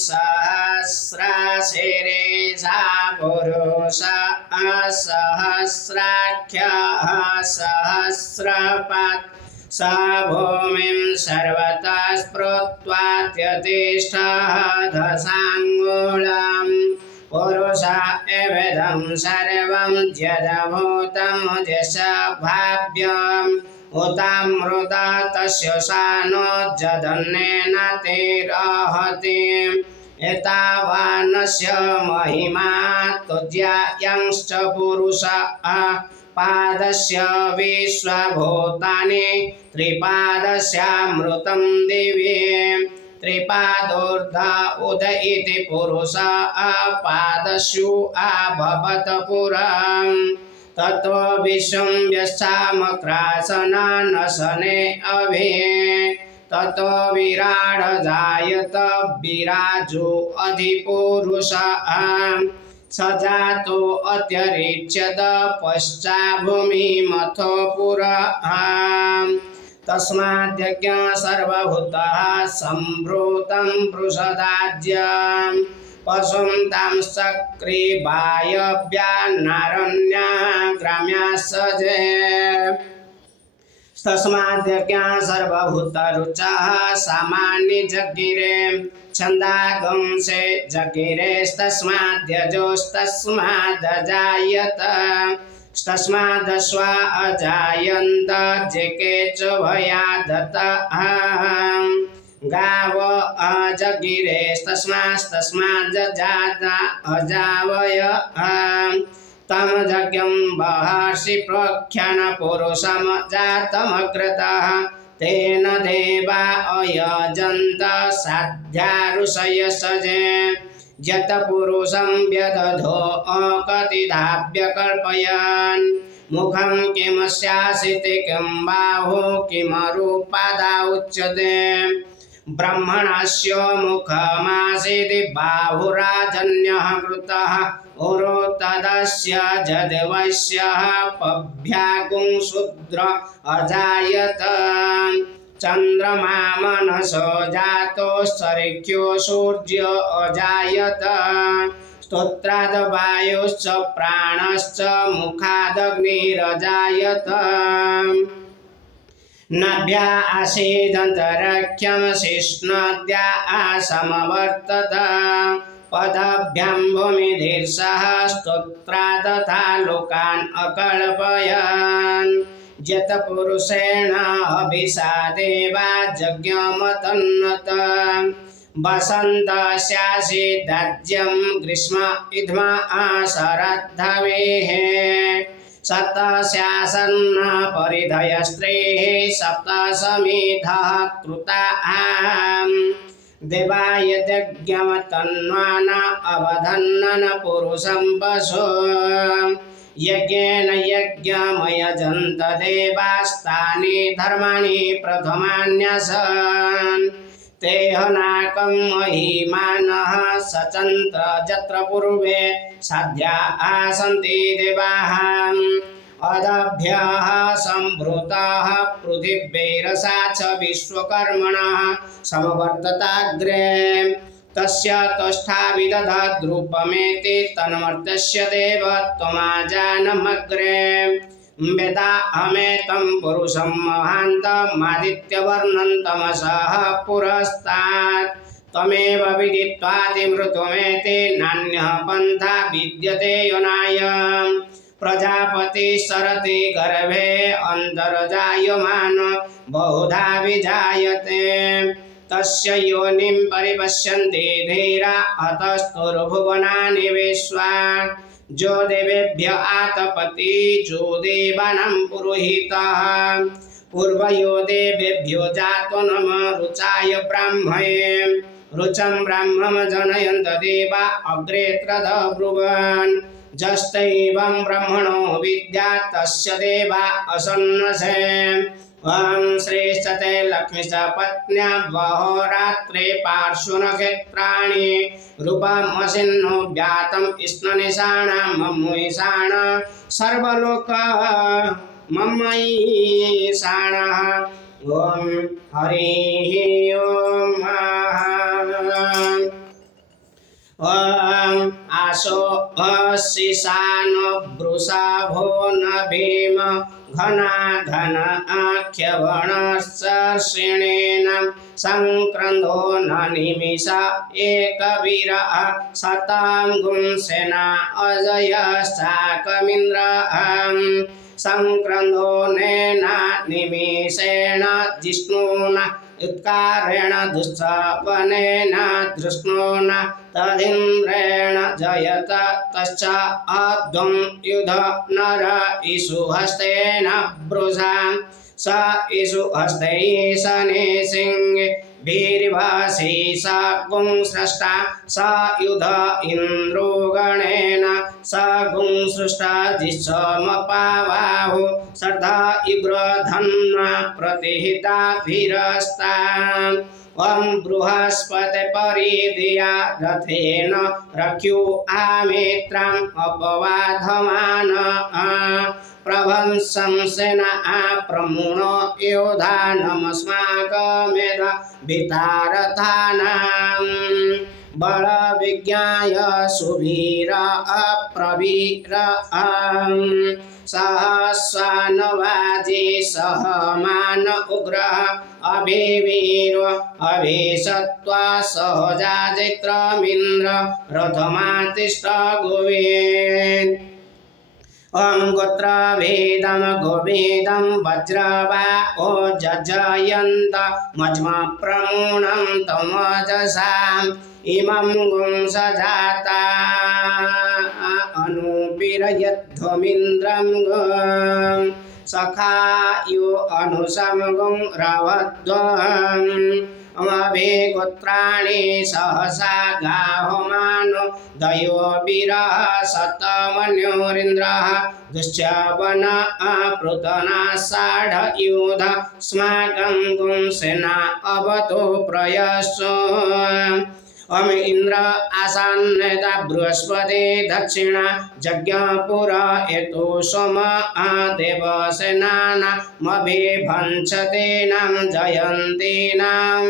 सहस्रशिरीषा पुरुषः सहस्राख्यः सहस्रपात् स भूमिं सर्वतः स्पृत्वात्यतिष्ठः दशाङ्गुलम् पुरुष एवेदं सर्वं यदभूतं यशभाव्यम् उतामृता तस्य सानो जदन्नेन तिरहति एतावानस्य महिमा तुज्यायांश्च पुरुषः पादस्य विश्वभूतानि त्रिपादस्यामृतं दिव्ये त्रिपादोर्ध उद इति पुरुषः पादस्यु अभवत् पुरम् ततो विश्वं यस्सामक्रासनानसने अभे ततो विराड जायत विराजो अधिपुरुषः स जातो अत्यरिच्यत पश्चाभूमिमथो पुरः तस्माद्यज्ञ सर्वभूतः सम्भूतं पृषदाज्यम् पशुं तां सक्रीवायव्यानारण्या ग्राम्यासजे तस्माद्यज्ञ सर्वभूतरुचः सामान्य जगिरे छन्दागंसे जगिरेस्तस्माद्यजोस्तस्मादजायत तस्मादश्वा अजायन्त जेके च भयादतः गाव अजगिरेस्तस्मास्तस्माज्जाता अजावय तम यज्ञं बहर्षि प्रख्यान पुरुषं जातमग्रतः तेन देवा अयजन्त साध्या ऋषयसजे यत पुरुषं व्यदधो कतिधाव्यकल्पयन् मुखं किमस्यासिते किं बाहो किमरूपादा उच्यते ब्रह्मणस्य मुखमासीत् बाहुराजन्यः कृतः उरो तदस्य जदवश्यः पभ्यागुं शूद्र अजायत चन्द्रमा मनसो जातो सरिख्यो सूर्य अजायत स्तोत्राद् वायुश्च प्राणश्च मुखादग्निरजायत नभ्या आसीदन्तरिक्षं शिष्णोद्या समवर्तत पदभ्यां भूमिधीर्षः स्तोत्रा तथा लोकान् अकल्पयन् यत पुरुषेण अभिषा देवा यज्ञमतन्वत वसन्तस्यासीदाज्यं ग्रीष्म इद्मा शरद्धवेः सप्तस्यासन्न परिधयस्त्रीः सप्तसमिधः कृताः देवाय यज्ञमतन्वान अवधन्नन पुरुषं पशु यज्ञेन यज्ञमयजन्त देवास्तानि धर्माणि प्रथमान्यसन् ते हनाकं महिमानः सचन्त यत्र पूर्वे साध्या आसन्ति देवाः अदभ्यः सम्भृतः पृथिव्यैरसा च विश्वकर्मणः समवर्तताग्रे तस्य तष्ठाविदधद्रूपमेति तन्मर्त्यस्य देवत्वमाजानमग्रे वेदाहमेतं पुरुषं महान्तमादित्यवर्णं तमसः पुरस्तात् त्वमेव विदित्वातिमृतमेति नान्यः पन्था विद्यते योनाय प्रजापति सरति गर्भे अन्तर्जायमान बहुधा विजायते तस्य योनिं परिपश्यन्ति धीरा अतस्तुर्भुवनानि विश्वा जो देवेभ्य आतपति जो देवानां पुरोहितः पूर्वयो देवेभ्यो जातो नम रुचाय ब्राह्मणे रुचं ब्राह्मं जनयन्त देवा अग्रे त्रदब्रुवन् जस्तैवं ब्रह्मणो विद्यात् तस्य देवा असन्नसे वहं श्रेष्ठते लक्ष्मीश्च पत्न्या वहोरात्रे पार्श्वनक्षत्राणि रूपमसिन्नो व्यातं स्ननिशाणां मम्मुईशाण सर्वलोक मम्मयीशाणः ॐ हरिः ॐ आशो शिशानो वृषभो न भीम घना घन आख्यवणश्रेणेन संक्रन्धो न निमिष एकवीरः शतां गुंसेना अजयश्चाकमिन्द्रः संक्रन्धो नेना निमिषेण जिष्णुना उत्कारेण दुश्चवनेन धृष्णुना तदिन्द्रेण जयत तश्च अध्वं युध नर इषुहस्तेन वृषा स इषुहस्ते शने सिंहे वीर्वासी स गुंसृष्टा स युध इन्द्रो गणेन स गुंसृष्टा जिष्मपावाहु सर्धा इव्रधन्वा प्रतिहिताभिरस्ता बृहस्पति परिधिया रथेन रख्यु आमित्रम् अपवाधमान प्रभंसं सेना प्रमुणो योधा नमस्माकमेध भितारथानां बल विज्ञाय सुवीर अप्रवीर सहस्वानवाजी सहमान उग्रः अभिवीर अभिसत्वा सहजाजित्रमिन्द्र रथमातिष्ठ गोविन्द गोत्रभेदं गोवेदं वज्रवा ओ जजयन्त मज्म प्रमुणं तमजसाम् इमं गुंसजाता अनुपीरयध्वमिन्द्रं सखायो अनुसमगुं रवध्वम् अभिगोत्राणि सहसा गाहमानो दयो वीरः शतमन्योरिन्द्रः दुश्चवन अपृतना साढयुध स्माकं गुंसेना अवतो प्रयस्सो अम इंद्र आसान्यता बृहस्पति दक्षिणा यज्ञपुर एतो सोम देवसेनाना मभिभंसतेनां जयन्तीनां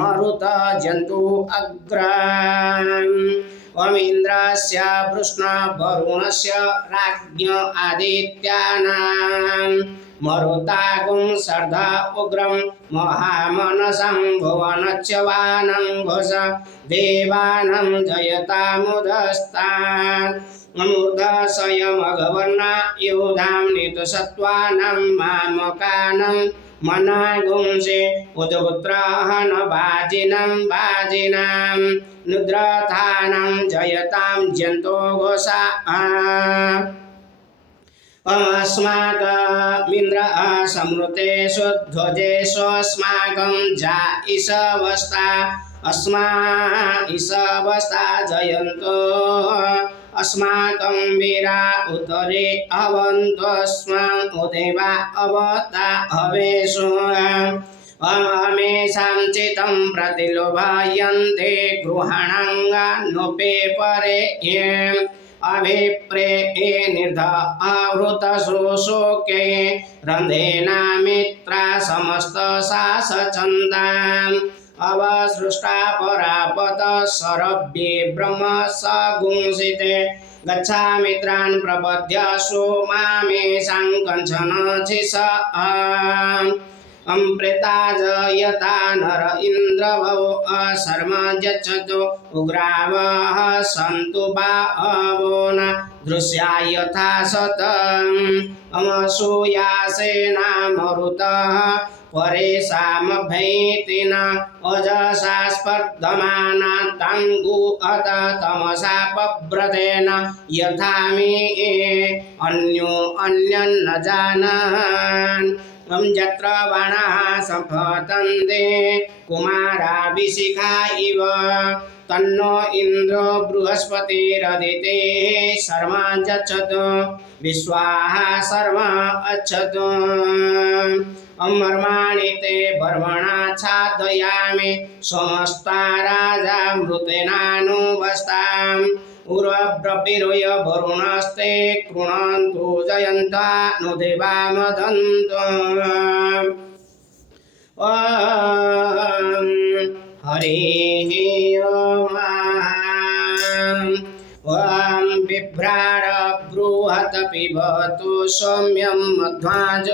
मरुत जन्तु अग्राम् ओम इंद्रस्य वृष्ण वरुणस्य राज्ञ आदित्यानां मरुतागुं सर्धा उग्रं महामनसं भुवनच्यवानं घोष देवानं जयतामुदस्तान् अमूर्धशयमघवर्णा योधां नितसत्त्वानं मामकानं मनागुंसे उद्पुत्राहन बाजिनं बाजिनां निद्रथानं जयतां जन्तो घोषा अस्माकमिन्द्र समृतेषु ध्वजेषु अस्माकं जा ईशवस्ता अस्मा ईशवस्ता जयन्तो अस्माकं वीरा उतरे अवन्तस्मान् उदेवा अवता हवेषु अमेषां चित्तं प्रतिलोभयन्ते गृहाणाङ्गानुपे परे अभिप्रे निर्ध आवृतशोषोके रन्धेना मित्रा समस्त सासचन्दाम् अवसृष्टा परापत सरभ्ये ब्रह्म सगुंसिते गच्छामित्रान् प्रपद्य सोमामेषां कञ्चन छिष अम्प्रेता जयता नर इन्द्रभवो अशर्म यच्छतो उग्रावः सन्तु बाहवो न दृश्या यथा शतम् अमसूयासेना मरुतः परेशामभ्येतेन अजसा स्पर्धमाना ताङ्गु अत तमसा पव्रतेन यथा मे अन्यो अन्यन्न जानन् यत्र बाणाः संपतन्ते कुमाराभिशिखा इव तन्नो इन्द्रो बृहस्पतिरदिते शर्मा यच्छतु विश्वाः शर्मा अच्छतु अमर्माणि ते बर्मणा छादयामि समस्ता राजा मृतेनानुवस्ताम् उरब्रवीरोय वरुणस्ते कृणन्तु जयन्ता नो देवा मदन्तु हरिः ओम्। ॐ बिभ्राड बृहत् पिबतु सौम्यं मध्वाज